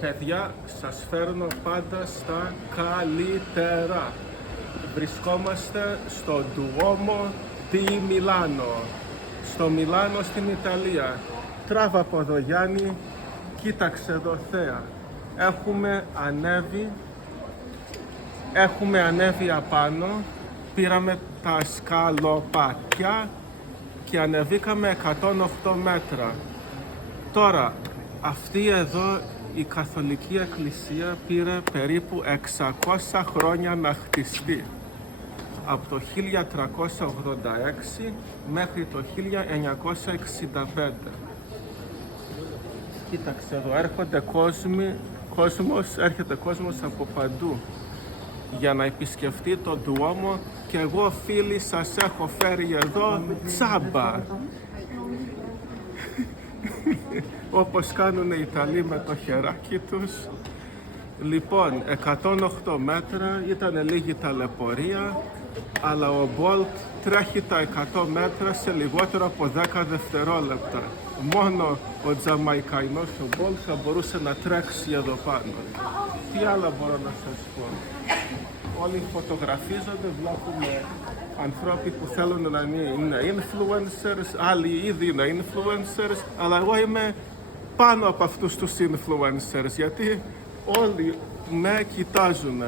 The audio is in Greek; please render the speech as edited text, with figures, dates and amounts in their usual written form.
Παιδιά, σας φέρνω πάντα στα καλύτερα. Βρισκόμαστε στο Duomo di Milano, στο Μιλάνο στην Ιταλία. Τράβα από εδώ Γιάννη, κοίταξε εδώ θέα. Έχουμε ανέβει απάνω, πήραμε τα σκαλοπάτια και ανεβήκαμε 108 μέτρα. Τώρα, αυτή εδώ η Καθολική Εκκλησία πήρε περίπου 600 χρόνια να χτιστεί. Από το 1386 μέχρι το 1965. Κοίταξε εδώ, έρχεται κόσμος από παντού για να επισκεφτεί το Duomo και εγώ φίλοι σας έχω φέρει εδώ τσάμπα. Όπως κάνουν οι Ιταλοί με το χεράκι τους. Λοιπόν, 108 μέτρα, ήταν λίγη ταλαιπωρία, αλλά ο Bolt τρέχει τα 100 μέτρα σε λιγότερο από 10 δευτερόλεπτα. Μόνο ο Τζαμαϊκανός ο Bolt θα μπορούσε να τρέξει εδώ πάνω. Τι άλλο μπορώ να σας πω. Όλοι φωτογραφίζονται, βλέπουμε ανθρώποι που θέλουν να είναι influencers, άλλοι ήδη είναι influencers, αλλά εγώ είμαι πάνω από αυτούς τους influencers, γιατί όλοι με κοιτάζουν.